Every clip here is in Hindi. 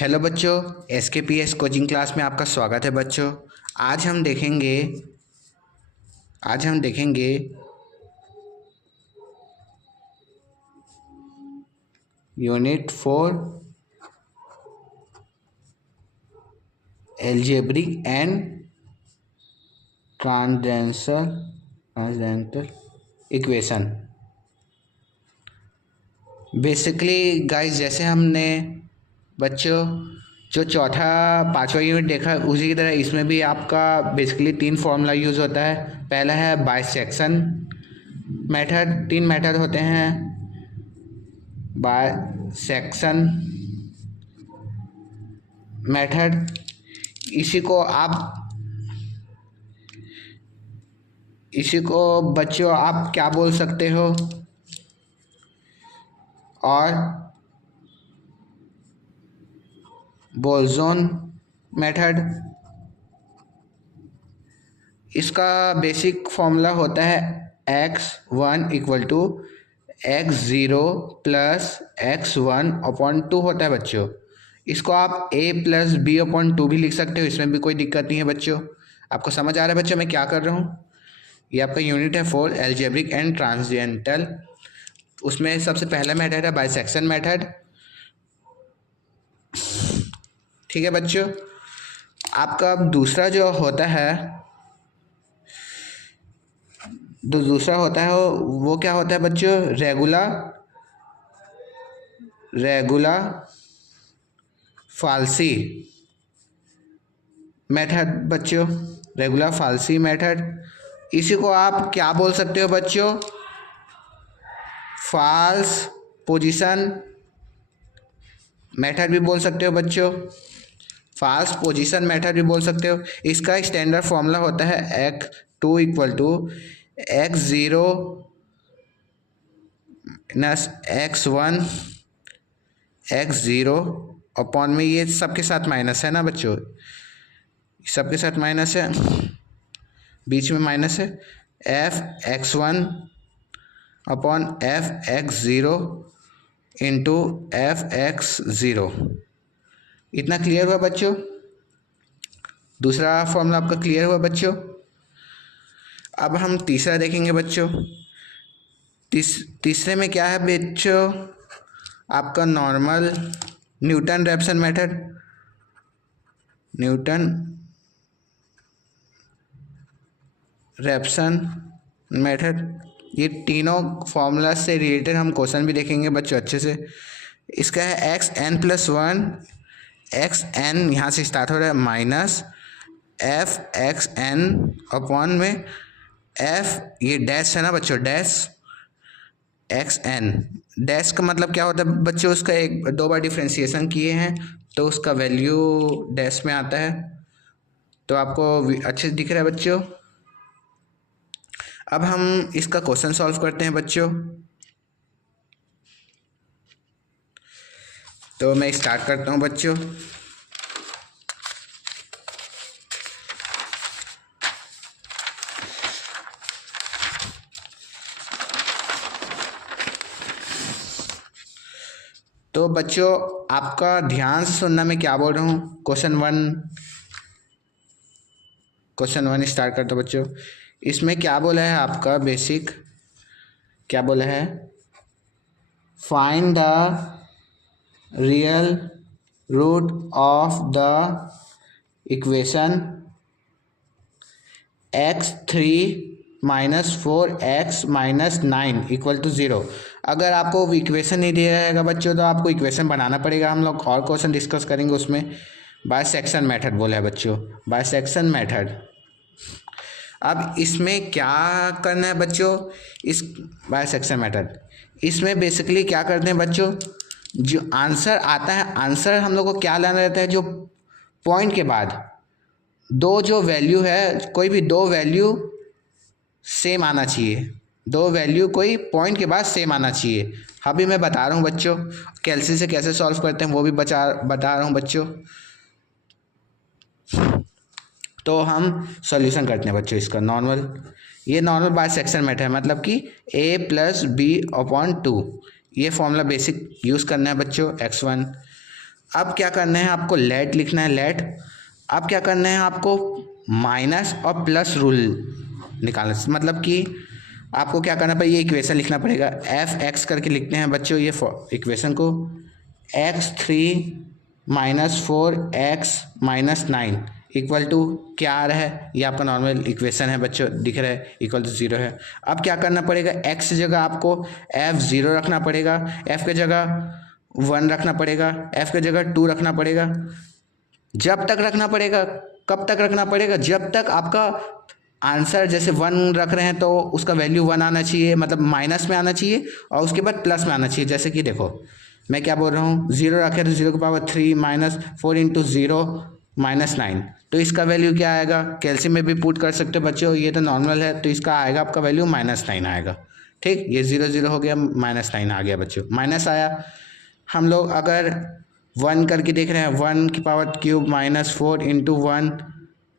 हेलो बच्चों, SKPS कोचिंग क्लास में आपका स्वागत है बच्चों। आज हम देखेंगे unit 4 algebraic and transcendental equation. Basically guys, जैसे हमने बच्चों जो चौथा पांचवा यूनिट देखा उसी की तरह इसमें भी आपका बेसिकली 3 फॉर्मूला यूज़ होता है। पहला है बाइसेक्शन मेथड। 3 मेथड होते हैं, बाइसेक्शन मेथड। इसी को बच्चों आप क्या बोल सकते हो, और बोल्जोन मेथड। इसका बेसिक फॉर्मूला होता है x1 = x0 + x1/2 होता है बच्चों। इसको आप a + b/2 भी लिख सकते हो, इसमें भी कोई दिक्कत नहीं है बच्चों। आपको समझ आ रहा है बच्चों मैं क्या कर रहा हूँ? ये आपका यूनिट है 4 एल्जेब्रिक एंड ट्रांसडेंटल। उसमें सबसे पहला मेथड है बाइसेक्शन मेथड। ठीक है बच्चों। आपका दूसरा जो होता है वो क्या होता है बच्चों? रेगुला फाल्सी मेथड बच्चों। रेगुलर फाल्सी मेथड, इसी को आप क्या बोल सकते हो बच्चों? फॉल्स पोजीशन मेथड भी बोल सकते हो बच्चों। फॉल्स पोजीशन मेथड भी बोल सकते हो। इसका स्टैंडर्ड फॉर्मूला होता है x2 = x0 - x1 x0 में ये सबके साथ माइनस है ना बच्चों, सबके साथ माइनस है, बीच में माइनस है, f(x1)/f(x0) × f(x0). इतना क्लियर हुआ बच्चों? दूसरा फॉर्मूला आपका क्लियर हुआ बच्चों। अब हम तीसरा देखेंगे बच्चों। तीसरे में क्या है बच्चों? आपका नॉर्मल न्यूटन-रैप्सन मेथड। ये तीनों फॉर्मूला से रिलेटेड हम क्वेश्चन भी देखेंगे बच्चों अच्छे से। इसका है xn+1, xn यहाँ से स्टार्ट हो रहा है, माइनस f(xn) में f, ये डैश है ना बच्चों, डैश xn। डैश का मतलब क्या होता है बच्चों? उसका 1-2 बार डिफ्रेंशिएशन किए हैं तो उसका वैल्यू डैश में आता है। तो आपको अच्छे से दिख रहा है बच्चों। अब हम इसका क्वेश्चन सॉल्व करते हैं बच्चों। तो मैं स्टार्ट करता हूं बच्चों। तो बच्चों आपका ध्यान से सुनना, मैं क्या बोल रहा हूँ। क्वेश्चन वन स्टार्ट करता हूँ बच्चों। इसमें क्या बोला है आपका बेसिक, क्या बोला है? Find the real root of the equation x3 - 4x - 9 = 0। अगर आपको इक्वेशन नहीं दिया रहेगा बच्चों तो आपको इक्वेशन बनाना पड़ेगा। हम लोग और क्वेश्चन डिस्कस करेंगे उसमें। बाइसेक्शन मेथड बोला है बच्चों, बाइसेक्शन मेथड। अब इसमें क्या करना है बच्चों? इस बाइसेक्शन मेथड, इसमें बेसिकली क्या करते हैं बच्चों? जो आंसर आता है, आंसर हम लोग को क्या लाना रहता है? जो पॉइंट के बाद दो जो वैल्यू है, कोई भी 2 वैल्यू सेम आना चाहिए। 2 वैल्यू कोई पॉइंट के बाद सेम आना चाहिए। अभी मैं बता रहा हूँ बच्चों, कैलसी से कैसे सॉल्व करते हैं वो भी बता रहा हूँ बच्चों। तो हम सॉल्यूशन करते हैं बच्चों इसका नॉर्मल। ये नॉर्मल बाइसेक्शन मेथड है, मतलब कि a + b/2। ये फॉर्मूला बेसिक यूज़ करना है बच्चों। x1 अब क्या करना है आपको, लेट लिखना है, लेट। अब क्या करना है आपको, माइनस और प्लस रूल निकालना, मतलब कि आपको क्या करना पड़ेगा, ये इक्वेशन लिखना पड़ेगा। एफ एक्स करके लिखते हैं बच्चों ये इक्वेशन को, x3-4x-9 इक्वल टू क्या आ रहा है, ये आपका नॉर्मल इक्वेशन है बच्चों, दिख रहा है, इक्वल टू 0 है। अब क्या करना पड़ेगा, x जगह आपको f0 रखना पड़ेगा, f के जगह 1 रखना पड़ेगा, f के जगह 2 रखना पड़ेगा। जब तक रखना पड़ेगा, कब तक रखना पड़ेगा, जब तक आपका आंसर जैसे 1 रख रहे हैं तो उसका वैल्यू 1 आना चाहिए, मतलब माइनस में आना चाहिए, और उसके बाद प्लस में आना चाहिए। जैसे कि देखो मैं क्या बोल रहा हूँ, 0 रखे तो 0 की पावर 3 माइनस 4 इंटू 0 -9, तो इसका वैल्यू क्या आएगा, कैल्शियम में भी पुट कर सकते हो बच्चों, ये तो नॉर्मल है, तो इसका आएगा आपका वैल्यू -9 आएगा। ठीक, ये 0 0 हो गया, -9 आ गया बच्चों, माइनस आया। हम लोग अगर 1 करके देख रहे हैं, 1 की power cube -4 into 1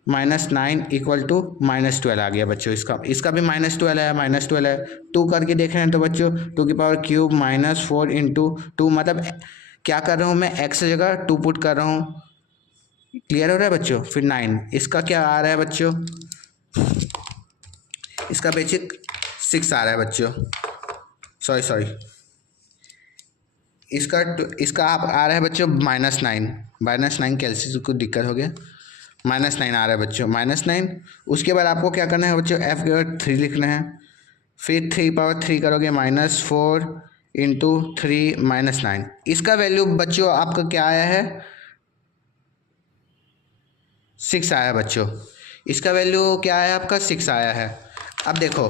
-9 equal to -12 आ गया बच्चों, इसका भी -12 है, -12 है। 2 करके देख रहे हैं तो बच्चों 2 की पावर क्यूब -4 इंटू 2, मतलब क्या कर रहा हूँ मैं, x जगह 2 पुट कर रहा हूँ। क्लियर हो रहा है बच्चों। फिर 9, इसका क्या आ रहा है बच्चों, इसका बेसिक 6 आ रहा है बच्चों, सॉरी इसका आप आ रहा है बच्चों -9 कैल्शियम को दिक्कत हो गया, -9 आ रहा है बच्चों, -9। उसके बाद आपको क्या करना है बच्चों, f के बाद 3 लिखना है, फिर 3 पावर 3 करोगे -4 इंटू 3 -9, इसका वैल्यू बच्चों आपका क्या आया है, 6 आया बच्चों, इसका वैल्यू क्या आया आपका, 6 आया है। अब देखो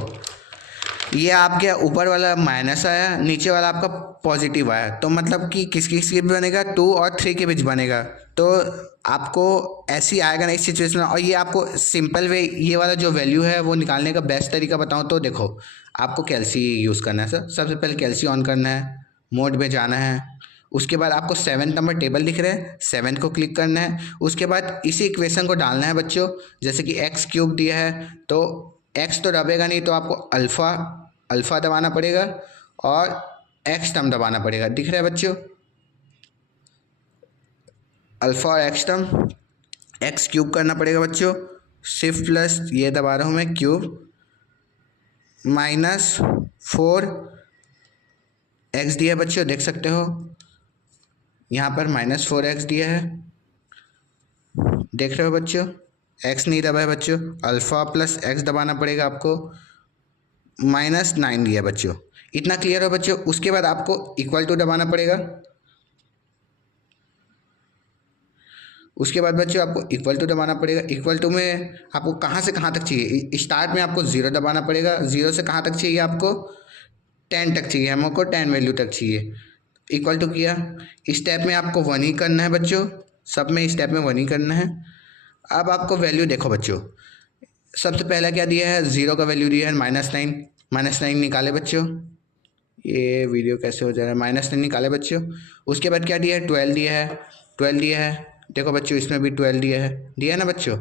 ये आपके ऊपर वाला माइनस आया, नीचे वाला आपका पॉजिटिव आया, तो मतलब कि किसके बीच बनेगा, 2 और 3 के बीच बनेगा, तो आपको ऐसी आएगा ना इस सिचुएशन में। और ये आपको सिंपल वे, ये वाला जो वैल्यू है वो निकालने का बेस्ट तरीका बताऊँ तो देखो, आपको कैल्सी यूज़ करना है सर। सबसे पहले कैल्सी ऑन करना है, मोड में जाना है, उसके बाद आपको 7 नंबर टेबल दिख रहा है, 7 को क्लिक करना है। उसके बाद इसी इक्वेशन को डालना है बच्चों, जैसे कि x³ दिया है तो x तो दबेगा नहीं, तो आपको अल्फ़ा दबाना पड़ेगा और x टर्म दबाना पड़ेगा, दिख रहा है बच्चों, अल्फ़ा और x टर्म, x³ करना पड़ेगा बच्चों, शिफ्ट प्लस ये दबा रहा हूँ मैं, क्यूब -4 x दिया बच्चों, देख सकते हो यहाँ पर -4 x दिया है, देख रहे हो बच्चों, x नहीं दबा है बच्चों, अल्फ़ा प्लस x दबाना पड़ेगा आपको, -9 दिया बच्चों। इतना क्लियर हो बच्चों। उसके बाद आपको इक्वल टू दबाना पड़ेगा, उसके बाद बच्चों आपको इक्वल टू दबाना पड़ेगा। इक्वल टू में आपको कहाँ से कहाँ तक चाहिए, स्टार्ट में आपको 0 दबाना पड़ेगा, 0 से कहाँ तक चाहिए आपको, 10 तक चाहिए, हमको 10 वैल्यू तक चाहिए। इक्वल टू किया, स्टेप में आपको 1 ही करना है बच्चों, सब में स्टेप में 1 ही करना है। अब आपको वैल्यू देखो बच्चों, सबसे पहला क्या दिया है, 0 का वैल्यू दिया है -9 निकाले बच्चों, ये वीडियो कैसे हो जा रहा है, -9 निकाले बच्चों। उसके बाद क्या दिया है, 12 दिया है, देखो बच्चों इसमें भी 12 दिया है ना बच्चों,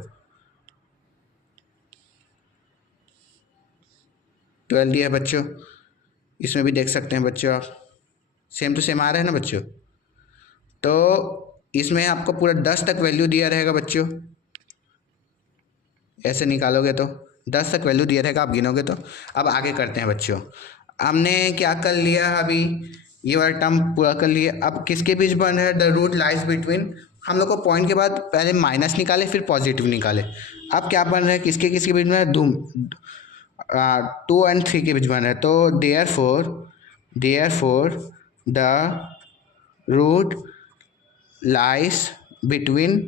12 दिया है बच्चों, इसमें भी देख सकते हैं बच्चों आप, सेम टू सेम आ रहा है ना बच्चों। तो इसमें आपको पूरा 10 तक वैल्यू दिया रहेगा बच्चों, ऐसे निकालोगे तो 10 तक वैल्यू दिया रहेगा, आप गिनोगे तो। अब आगे करते हैं बच्चों, हमने क्या कर लिया, अभी ये वाला टर्म पूरा कर लिया। अब किसके बीच बन रहा है, द रूट लाइज बिटवीन, हम लोग को पॉइंट के बाद पहले माइनस निकाले फिर पॉजिटिव निकाले। अब क्या बन रहा है, किसके बीच में है, 2 और 3 के बीच बन रहा है, तो therefore the root lies between,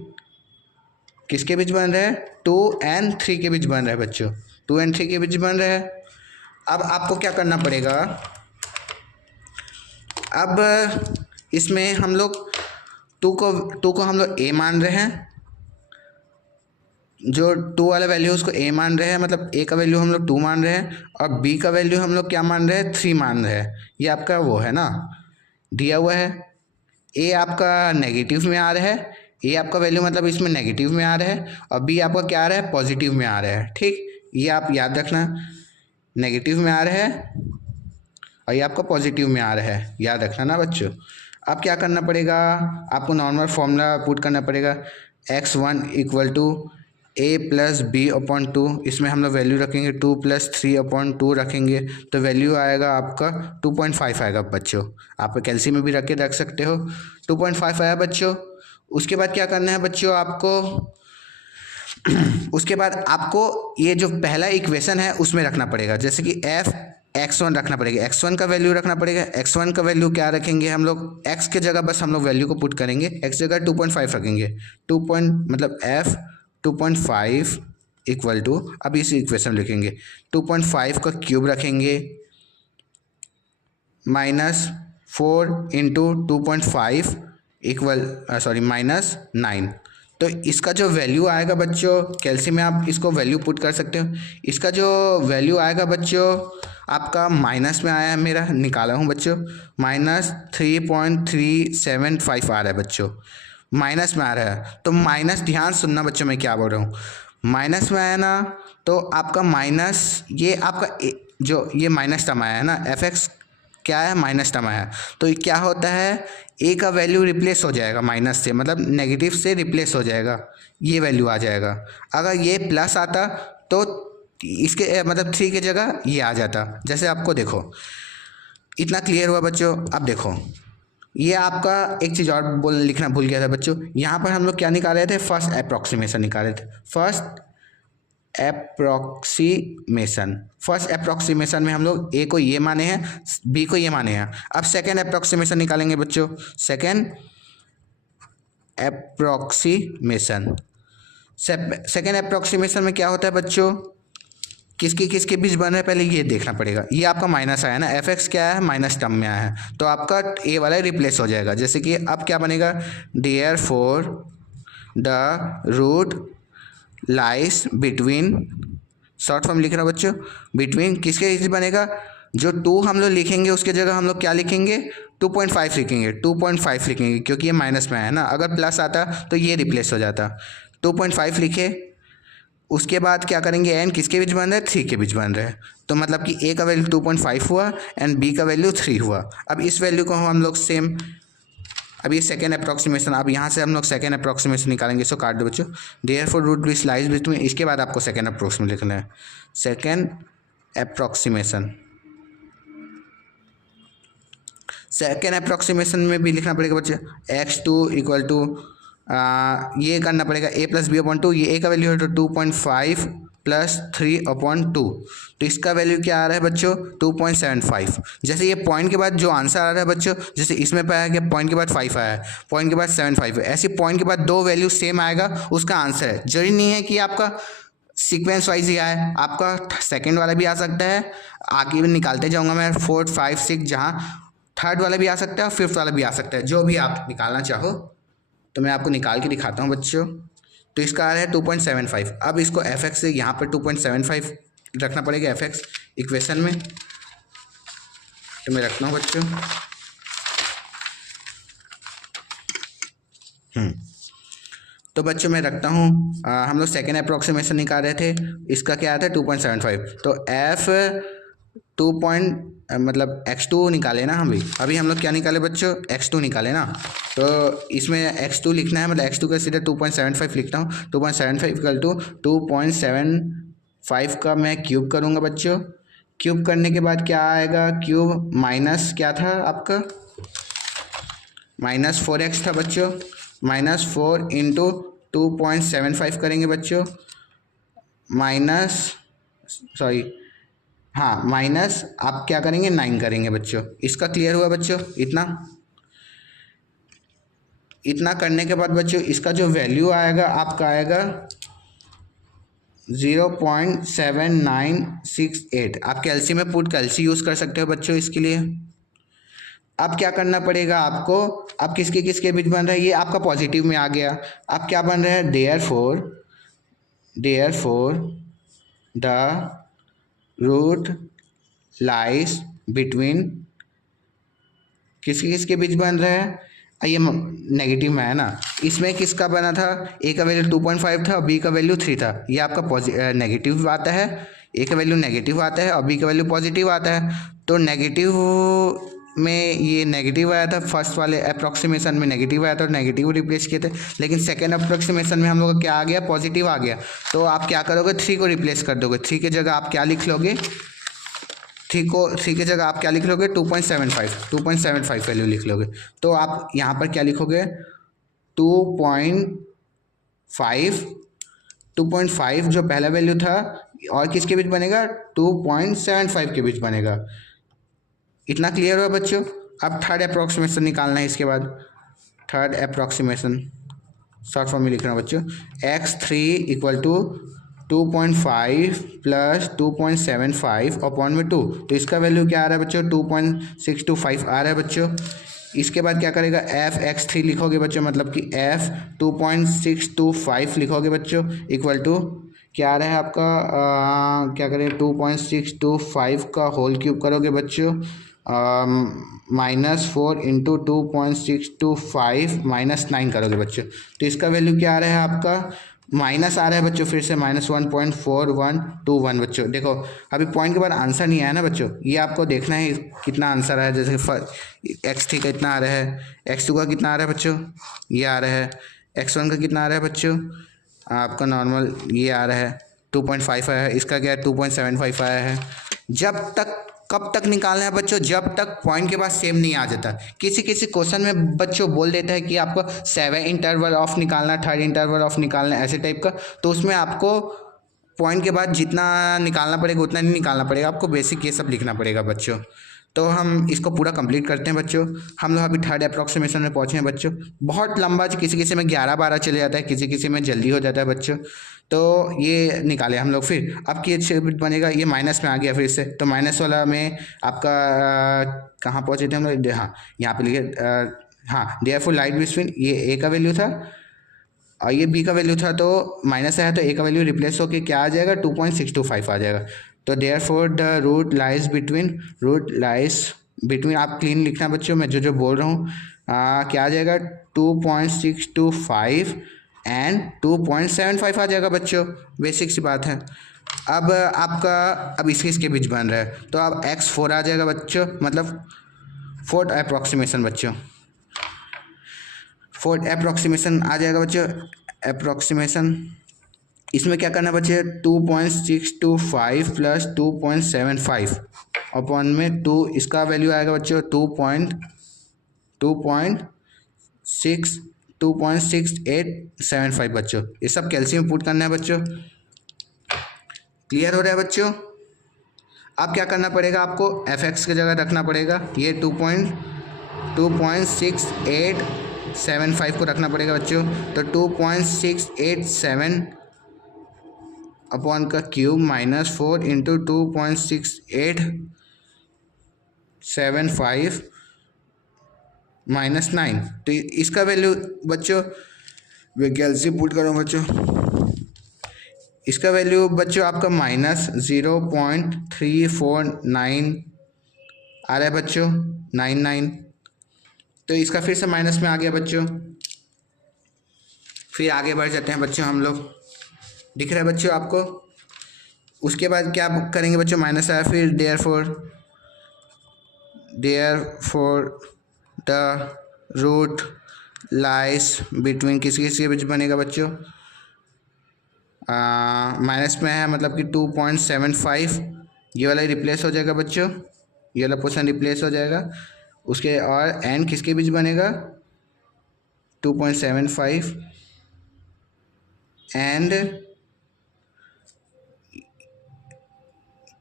किसके बीच बन रहा है, 2 और 3 के बीच बन रहा है बच्चों, 2 और 3 के बीच बन रहा है। अब आपको क्या करना पड़ेगा, अब इसमें हम लोग 2 को हम लोग a मान रहे हैं, जो 2 वाला वैल्यू है उसको a मान रहे हैं, मतलब a का वैल्यू हम लोग 2 मान रहे हैं, और b का वैल्यू हम लोग क्या मान रहे हैं, 3 मान रहे हैं। ये आपका वो है ना, दिया हुआ है, a आपका नेगेटिव में आ रहा है, a आपका वैल्यू मतलब इसमें नेगेटिव में आ रहा है, और b आपका क्या आ रहा है, पॉजिटिव में आ रहा है। ठीक, ये आप याद रखना, नेगेटिव में आ रहा है और ये आपका पॉजिटिव में आ रहा है, याद रखना ना बच्चों। अब क्या करना पड़ेगा, आपको नॉर्मल फॉर्मूला पुट करना पड़ेगा, x1 equal to a plus b upon 2, इसमें हम लोग वैल्यू रखेंगे 2 प्लस 3 अपॉन 2 रखेंगे, तो वैल्यू आएगा आपका 2.5 आएगा बच्चों। आप कैलसी में भी रख सकते हो, 2.5 आया बच्चों। उसके बाद क्या करना है बच्चों आपको, उसके बाद आपको ये जो पहला इक्वेशन है उसमें रखना पड़ेगा, जैसे कि x1 रखना पड़ेगा, x1 का वैल्यू रखना पड़ेगा। x1 का वैल्यू क्या रखेंगे हम लोग, x के जगह बस हम लोग वैल्यू को पुट करेंगे, x जगह 2.5 रखेंगे, मतलब f 2.5 इक्वल टू, अब इस इक्वेशन लिखेंगे 2.5 का क्यूब रखेंगे -4 इंटू 2.5 इक्वल -9। तो इसका जो वैल्यू आएगा बच्चों, कैल्शियम में आप इसको वैल्यू पुट कर सकते हो, इसका जो वैल्यू आएगा बच्चों आपका माइनस में आया है, मेरा निकाला हूँ बच्चों, -3.375 आ रहा है बच्चों, माइनस में आ रहा है। तो माइनस, ध्यान सुनना बच्चों मैं क्या बोल रहा हूँ, माइनस में आया ना, तो आपका माइनस, ये आपका जो ये माइनस टर्म आया है ना, fx क्या है, माइनस टर्म आया, तो ये क्या होता है, a का वैल्यू रिप्लेस हो जाएगा माइनस से, मतलब नेगेटिव से रिप्लेस हो जाएगा, ये वैल्यू आ जाएगा। अगर ये प्लस आता तो इसके मतलब 3 की जगह ये आ जाता। जैसे आपको देखो, इतना क्लियर हुआ बच्चों। अब देखो, ये आपका एक चीज़ और लिखना भूल गया था बच्चों, यहाँ पर हम लोग क्या निकाले थे, फर्स्ट अप्रॉक्सीमेशन निकाले थे, फर्स्ट अप्रॉक्सीमेशन में हम लोग ए को ये माने हैं, बी को ये माने हैं। अब सेकेंड अप्रॉक्सीमेशन निकालेंगे बच्चों, सेकेंड अप्रॉक्सीमेशन में क्या होता है बच्चों, किसके बीच बन रहा है, पहले ये देखना पड़ेगा। ये आपका माइनस आया ना, fx क्या है, माइनस टर्म में आया है, तो आपका a वाला रिप्लेस हो जाएगा। जैसे कि अब क्या बनेगा, therefore the root lies between, short form लिख रहा हूँ बच्चों, बिटवीन किसके बीच बनेगा, जो 2 हम लोग लिखेंगे उसके जगह हम लोग क्या लिखेंगे, 2.5 लिखेंगे, 2.5 लिखेंगे, क्योंकि ये माइनस में है ना, अगर प्लस आता तो ये रिप्लेस हो जाता। 2.5 लिखे, उसके बाद क्या करेंगे, n किसके बीच बन रहा है, 3 के बीच बन रहा है, तो मतलब कि a का वैल्यू 2.5 हुआ एंड b का वैल्यू 3 हुआ। अब इस वैल्यू को हम लोग सेम, अब ये सेकेंड अप्रॉक्सीमेशन, अब यहाँ से हम लोग सेकेंड अप्रॉक्सीमेशन निकालेंगे, इसको काट दो बच्चों, therefore root be slice between, इसके बाद आपको सेकेंड अप्रॉक्सीमेशन लिखना है, सेकेंड अप्रॉक्सीमेशन में भी लिखना पड़ेगा बच्चे, x2 इक्वल टू, ये करना पड़ेगा a प्लस बी अपॉन 2, ये a का वैल्यू है तो 2.5 प्लस 3 अपॉन 2, तो इसका वैल्यू क्या आ रहा है बच्चों, 2.75। जैसे ये पॉइंट के बाद जो आंसर आ रहा है बच्चों, जैसे इसमें पाया गया पॉइंट के बाद 5 आया है, पॉइंट के बाद 7.5 है, ऐसे पॉइंट के बाद 2 वैल्यू सेम आएगा, उसका आंसर है। जरूरी नहीं है कि आपका सीक्वेंस वाइज ही आए, आपका सेकेंड वाला भी आ सकता है, आगे भी निकालते जाऊँगा मैं, 4, 5, 6, जहाँ थर्ड वाला भी आ सकता है और फिफ्थ वाला भी आ सकता है, जो भी आप निकालना चाहो, तो मैं आपको निकाल के दिखाता हूँ बच्चों। तो इसका आ रहा है 2.75। अब इसको fx से यहाँ पर 2.75 रखना पड़ेगा fx इक्वेशन में, तो मैं रखता हूँ बच्चों। तो बच्चों मैं रखता हूँ, हम लोग सेकेंड अप्रॉक्सीमेशन निकाल रहे थे, इसका क्या आता है 2.75, तो f मतलब x2 निकाले ना, अभी हम लोग क्या निकाले बच्चों, x2 निकाले ना, तो इसमें x2 लिखना है, मतलब x2 का सीधा 2.75 लिखता हूँ, 2.75 इक्वल टू 2.75 का मैं क्यूब करूँगा बच्चों। क्यूब करने के बाद क्या आएगा, क्यूब माइनस क्या था आपका, -4x था बच्चों, -4 इंटू 2.75 करेंगे बच्चों, माइनस आप क्या करेंगे, 9 करेंगे बच्चों। इसका क्लियर हुआ बच्चों, इतना करने के बाद बच्चों इसका जो वैल्यू आएगा आपका आएगा 0.7968। आप कैल्शियम में पुट कैल्शियम यूज़ कर सकते हो बच्चों इसके लिए। अब क्या करना पड़ेगा आपको, अब किसके बीच बन रहा है, ये आपका पॉजिटिव में आ गया। अब क्या बन रहा है, therefore the root lies between, किसके बीच बन रहा है, ये नेगेटिव में है ना, इसमें किसका बना था, ए का वैल्यू 2.5 था और बी का वैल्यू 3 था, ये आपका नेगेटिव आता है, ए का वैल्यू नेगेटिव आता है और बी का वैल्यू पॉजिटिव आता है, तो नेगेटिव में ये नेगेटिव आया था, फर्स्ट वाले अप्रॉक्सीमेशन में नेगेटिव आया था और नेगेटिव रिप्लेस किए थे, लेकिन सेकेंड अप्रॉक्सीमेशन में हम लोग का क्या आ गया, पॉजिटिव आ गया। तो आप क्या करोगे, 3 को रिप्लेस कर दोगे। 3 की जगह आप क्या लिख लोगे, 3 की जगह आप क्या लिख लोगे, 2.75 वैल्यू लिख लोगे। तो आप यहाँ पर क्या लिखोगे, 2.5 जो पहला वैल्यू था और किसके बीच बनेगा, 2.75 के बीच बनेगा। इतना क्लियर हुआ बच्चों। अब थर्ड अप्रॉक्सीमेशन निकालना है। इसके बाद थर्ड अप्रॉक्सीमेशन शॉर्ट फॉर्म में लिख रहा हूँ बच्चों, x3 equal to 2.5 plus 2.75 upon में 2। तो इसका वैल्यू क्या आ रहा है बच्चों, 2.625 आ रहा है बच्चों। इसके बाद क्या करेगा, f(x3) लिखोगे बच्चों, मतलब कि f 2.625 लिखोगे बच्चों, इक्वल टू क्या आ रहा है आपका, क्या करें, 2.625 का होल क्यूब करोगे बच्चों, -4 इंटू 2.625 -9 करोगे बच्चों। तो इसका वैल्यू क्या आ रहा है आपका, माइनस आ रहा है बच्चों, फिर से -1.4121 बच्चों। देखो अभी पॉइंट के बाद आंसर नहीं आया ना बच्चों, ये आपको देखना है कितना आंसर आया। जैसे x3 का कितना आ रहा है, x2 का कितना आ रहा है बच्चों, ये आ रहा है, x1 का कितना आ रहा है बच्चों, आपका नॉर्मल ये आ रहा है 2.5 आया है, इसका क्या है 2.75 आया है। कब तक निकालना है बच्चों, जब तक पॉइंट के बाद सेम नहीं आ जाता। किसी किसी क्वेश्चन में बच्चों बोल देता है कि आपको 7 इंटरवल ऑफ निकालना, 3rd इंटरवल ऑफ निकालना, ऐसे टाइप का। तो उसमें आपको पॉइंट के बाद जितना निकालना पड़ेगा उतना नहीं निकालना पड़ेगा, आपको बेसिक ये सब लिखना पड़ेगा बच्चों। तो हम इसको पूरा कंप्लीट करते हैं बच्चों। हम लोग अभी थर्ड अप्रॉक्सीमेशन में पहुँचे हैं बच्चों। बहुत लंबा, किसी किसी में 11-12 चले जाता है, किसी किसी में जल्दी हो जाता है बच्चों। तो ये निकाले हम लोग। फिर अब ये बनेगा, ये माइनस में आ गया फिर से। तो माइनस वाला में आपका कहाँ पहुँचे थे हम लोग, हाँ यहाँ पे लिखे, हाँ देयरफॉर लाइट बिटवीन, ये ए का वैल्यू था और ये बी का वैल्यू था, तो माइनस आया तो ए का वैल्यू रिप्लेस होकर क्या आ जाएगा, 2.625 आ जाएगा। तो therefore the root lies between, आप क्लीन लिखना बच्चों, मैं जो बोल रहा हूँ, क्या आ जाएगा, 2.625 एंड 2.75 आ जाएगा बच्चों। बेसिक सी बात है। अब आपका अब इसके बीच बन रहा है, तो अब x4 आ जाएगा बच्चों, मतलब फोर्थ अप्रॉक्सीमेशन बच्चों, फोर्थ अप्रॉक्सीमेशन आ जाएगा बच्चों। अप्रॉक्सीमेशन इसमें क्या करना बच्चे, 2.625 प्लस 2.75 अपॉन में 2, इसका वैल्यू आएगा बच्चों 2.6875 बच्चों। ये सब कैल्शियम पुट करना है बच्चों। क्लियर हो रहा है बच्चों। अब क्या करना पड़ेगा, आपको fx की जगह रखना पड़ेगा, ये 2.6875 को रखना पड़ेगा बच्चों। तो 2.687 अपॉन का क्यूब -4 इंटू 2.6875 -9। तो इसका वैल्यू बच्चों, कैल्शियम पुट करो बच्चों, इसका वैल्यू बच्चों आपका -0.349 आ रहा है बच्चों, 99। तो इसका फिर से माइनस में आ गया बच्चों। फिर आगे बढ़ जाते हैं बच्चों हम लोग, दिख रहा है बच्चों आपको। उसके बाद क्या करेंगे बच्चों, माइनस आया, फिर therefore the root lies between, किसी के बीच बनेगा बच्चों, माइनस में है, मतलब कि 2.75, ये वाला रिप्लेस हो जाएगा बच्चों, ये वाला पोर्शन रिप्लेस हो जाएगा। उसके और एंड किसके बीच बनेगा, 2.75 एंड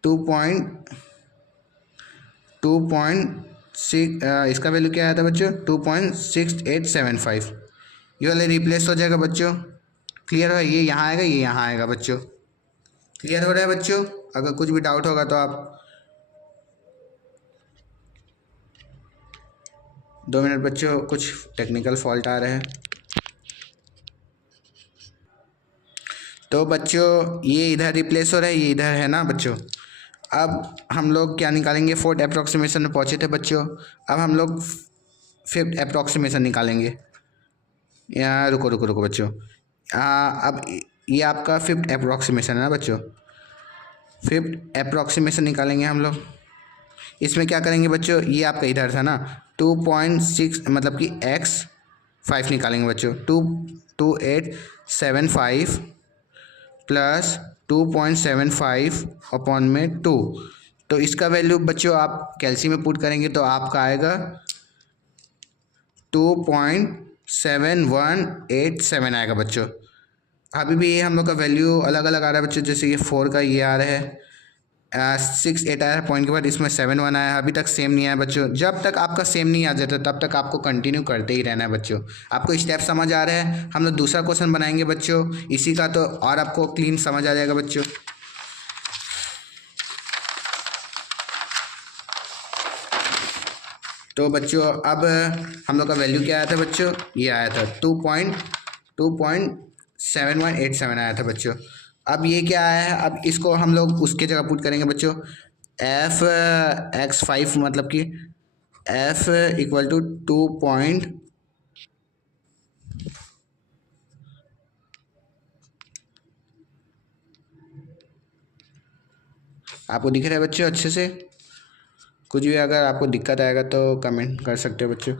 2.6, इसका वैल्यू क्या आया था बच्चों, 2.6875, ये वाला रिप्लेस हो जाएगा बच्चों। क्लियर है, ये यहाँ आएगा, ये यहाँ आएगा बच्चों। क्लियर हो रहा है बच्चों। अगर कुछ भी डाउट होगा तो आप 2 मिनट बच्चों, कुछ टेक्निकल फॉल्ट आ रहे हैं। तो बच्चों ये इधर रिप्लेस हो रहा है, ये इधर है ना बच्चों। अब हम लोग क्या निकालेंगे, फोर्थ अप्रॉक्सीमेशन में पहुँचे थे बच्चों। अब हम लोग फिफ्थ अप्रॉक्सीमेशन निकालेंगे। यहाँ रुको बच्चों, अब ये आपका फिफ्थ अप्रॉक्सीमेशन है ना बच्चों। फिफ्थ अप्रॉक्सीमेशन निकालेंगे हम लोग। इसमें क्या करेंगे बच्चों, ये आपका इधर था ना 2.6 मतलब कि x 5 निकालेंगे बच्चों। 2875 प्लस 2.75 अपॉन में 2, तो इसका वैल्यू बच्चों आप कैलसी में पुट करेंगे तो आपका आएगा 2.7187 आएगा बच्चों। अभी भी ये हम लोग का वैल्यू अलग अलग आ रहा है बच्चों, जैसे कि 4 का ये आ रहा है 6 8 आया है पॉइंट के बाद, इसमें 7 1 आया है, अभी तक सेम नहीं आया बच्चों। जब तक आपका सेम नहीं आ जाता तब तक आपको कंटिन्यू करते ही रहना है बच्चों। आपको स्टेप समझ आ रहा है, हम लोग दूसरा क्वेश्चन बनाएंगे बच्चों इसी का, तो और आपको क्लीन समझ आ जाएगा बच्चों। तो बच्चों अब हम लोग का वैल्यू क्या आया था बच्चों, ये आया था 2.7187 आया था बच्चों। अब ये क्या आया है, अब इसको हम लोग उसके जगह पुट करेंगे बच्चों। f(x5) मतलब कि f इक्वल टू 2. आपको दिख रहा है बच्चों अच्छे से? कुछ भी अगर आपको दिक्कत आएगा तो कमेंट कर सकते हो बच्चों।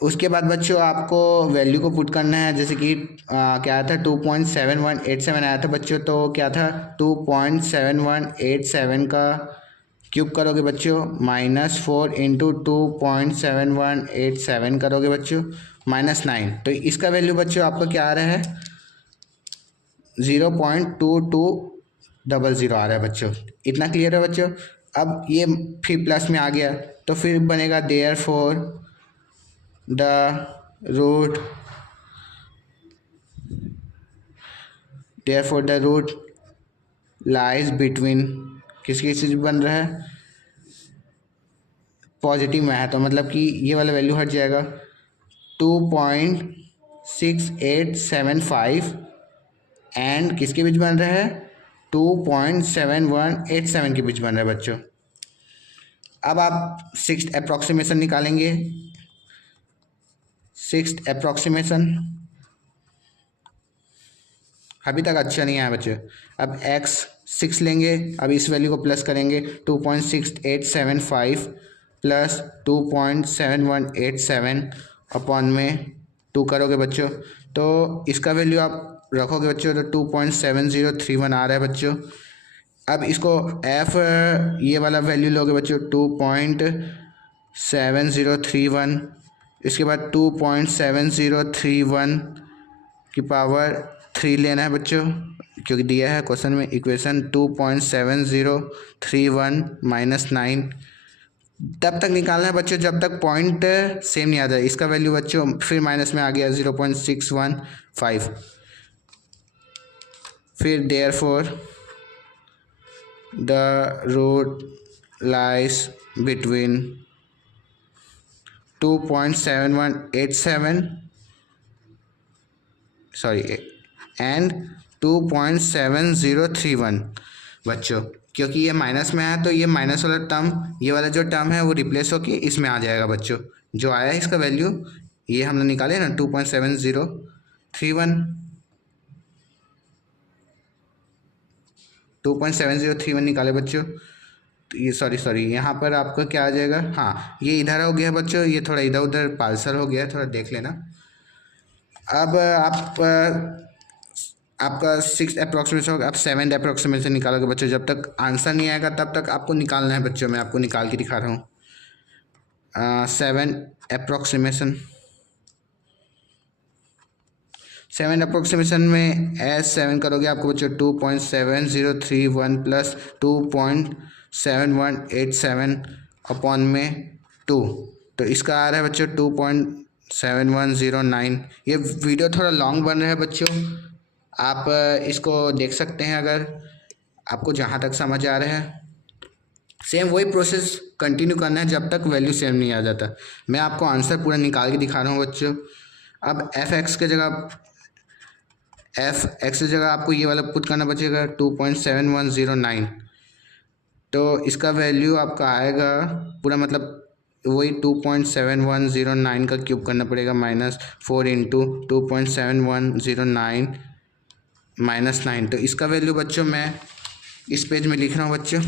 उसके बाद बच्चों आपको वैल्यू को पुट करना है, जैसे कि क्या था 2.7187 आया था बच्चों, तो क्या था 2.7187 का क्यूब करोगे बच्चों -4 इंटू 2.7187 करोगे बच्चों -9, तो इसका वैल्यू बच्चों आपका क्या आ रहा है 0.2200 आ रहा है बच्चों। इतना क्लियर है बच्चों? अब ये फिर प्लस में आ गया तो फिर बनेगा therefore the root lies between, किसकी चीज़ बन रहा है पॉजिटिव में है, तो मतलब कि ये वाला वैल्यू हट जाएगा 2.6875 एंड किसके बीच बन रहा है 2.7187 के बीच बन रहा है बच्चों। अब आप सिक्स्थ अप्रॉक्सीमेशन निकालेंगे। सिक्स्थ अप्रॉक्सीमेशन अभी तक अच्छा नहीं आया बच्चों। अब x 6 लेंगे, अब इस वैल्यू को प्लस करेंगे 2.6875 प्लस 2.7187 अपॉन में 2 करोगे बच्चों, तो इसका वैल्यू आप रखोगे बच्चों तो 2.7031 आ रहा है बच्चों। अब इसको f ये वाला वैल्यू लोगे बच्चों 2.7031, इसके बाद 2.7031 की पावर 3 लेना है बच्चों, क्योंकि दिया है क्वेश्चन में इक्वेशन 2.7031 -9 तब तक निकालना है बच्चों जब तक पॉइंट सेम नहीं आता। इसका वैल्यू बच्चों फिर माइनस में आ गया 0.615, फिर therefore the root lies between 2.7187 and 2.7031 बच्चों, क्योंकि ये माइनस में है तो ये माइनस वाला टर्म, ये वाला जो टर्म है वो रिप्लेस होके इसमें आ जाएगा बच्चों। जो आया है इसका वैल्यू ये हमने निकाले ना 2.7031 निकाले बच्चों। तो ये सॉरी यहाँ पर आपका क्या आ जाएगा, हाँ ये इधर हो गया बच्चों, ये थोड़ा इधर उधर पार्सल हो गया, थोड़ा देख लेना। अब आपका 6th अप्रॉक्सीमेशन होगा, आप 7th अप्रॉक्सीमेशन निकालोगे बच्चों। जब तक आंसर नहीं आएगा तब तक आपको निकालना है बच्चों, मैं आपको निकाल के दिखा रहा हूँ। 7th अप्रॉक्सीमेशन में S7 करोगे आपको बच्चों 2.7031 प्लस 2.7187 अपॉन में 2, तो इसका आ रहा है बच्चों 2.7109। ये वीडियो थोड़ा लॉन्ग बन रहा है बच्चों, आप इसको देख सकते हैं अगर आपको जहाँ तक समझ आ रहा है। सेम वही प्रोसेस कंटिन्यू करना है जब तक वैल्यू सेम नहीं आ जाता। मैं आपको आंसर पूरा निकाल के दिखा रहा हूँ बच्चों। अब f(x) की जगह आपको ये वाला पुट करना बचेगा 2.7109, तो इसका वैल्यू आपका आएगा पूरा मतलब वही 2.7109 का क्यूब करना पड़ेगा -4 इंटू 2.7109 -9, तो इसका वैल्यू बच्चों मैं इस पेज में लिख रहा हूँ बच्चों।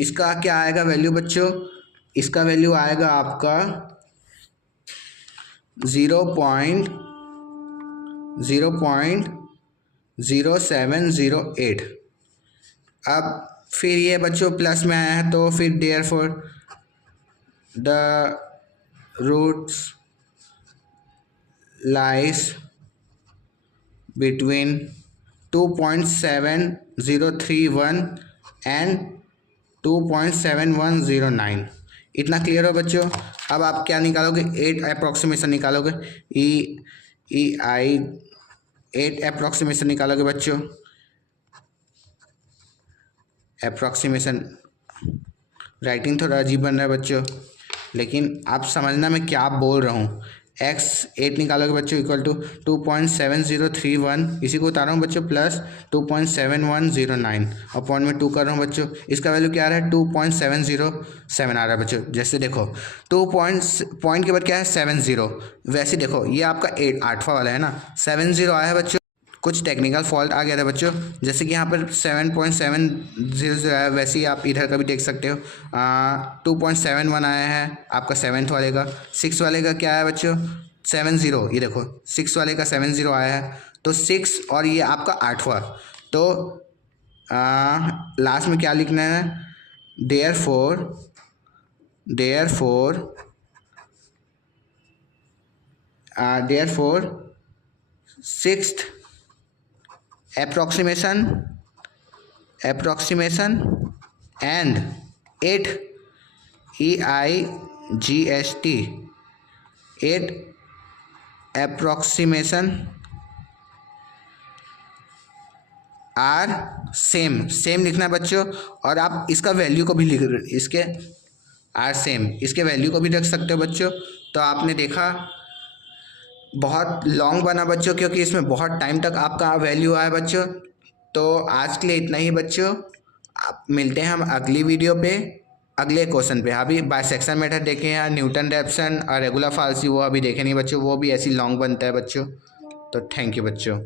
इसका क्या आएगा वैल्यू बच्चों, इसका वैल्यू आएगा आपका 0.0708। अब फिर ये बच्चों प्लस में आया है, तो फिर therefore the roots lies between 2.7031 and 2.7109। इतना क्लियर हो बच्चों। अब आप क्या निकालोगे, 8 अप्रॉक्सीमेशन निकालोगे, ई आई 8 अप्रॉक्सीमेशन निकालोगे बच्चों। अप्रॉक्सीमेशन राइटिंग थोड़ा अजीब बन रहा है बच्चों, लेकिन आप समझना मैं क्या बोल रहा हूँ। x 8 निकालोगे बच्चों इक्वल टू 2.7031, इसी को उतार रहा हूँ बच्चों, प्लस 2.7109 और पॉइंट में 2 कर रहा हूँ बच्चों। इसका वैल्यू क्या आ रहा है, 2.707 आ रहा है बच्चों। जैसे देखो 2 पॉइंट के बाद क्या है 70, वैसे देखो ये आपका 8वां वाला है ना, 70 आया है बच्चों। कुछ टेक्निकल फॉल्ट आ गया था बच्चों, जैसे कि यहाँ पर 7.700 आया, वैसे ही आप इधर का भी देख सकते हो। 2.71 आया है आपका 7th वाले का। 6 वाले का क्या है बच्चों, 70, ये देखो 6 वाले का 70 आया है, तो 6 और ये आपका 8वां। तो लास्ट में क्या लिखना है, therefore 6th approximation and 8 EIGST 8 approximation are same लिखना है बच्चों। और आप इसका वैल्यू को भी लिख, इसके आर सेम, इसके वैल्यू को भी रख सकते हो बच्चों। तो आपने देखा बहुत लॉन्ग बना बच्चों, क्योंकि इसमें बहुत टाइम तक आपका वैल्यू आया बच्चों। तो आज के लिए इतना ही बच्चों, आप मिलते हैं हम अगली वीडियो पे अगले क्वेश्चन पे। अभी बाइसेक्शन मेथड देखें हैं, न्यूटन रैप्सन और रेगुलर फाल्सी वो अभी देखे नहीं बच्चों, वो भी ऐसी लॉन्ग बनता है बच्चों। तो थैंक यू बच्चों।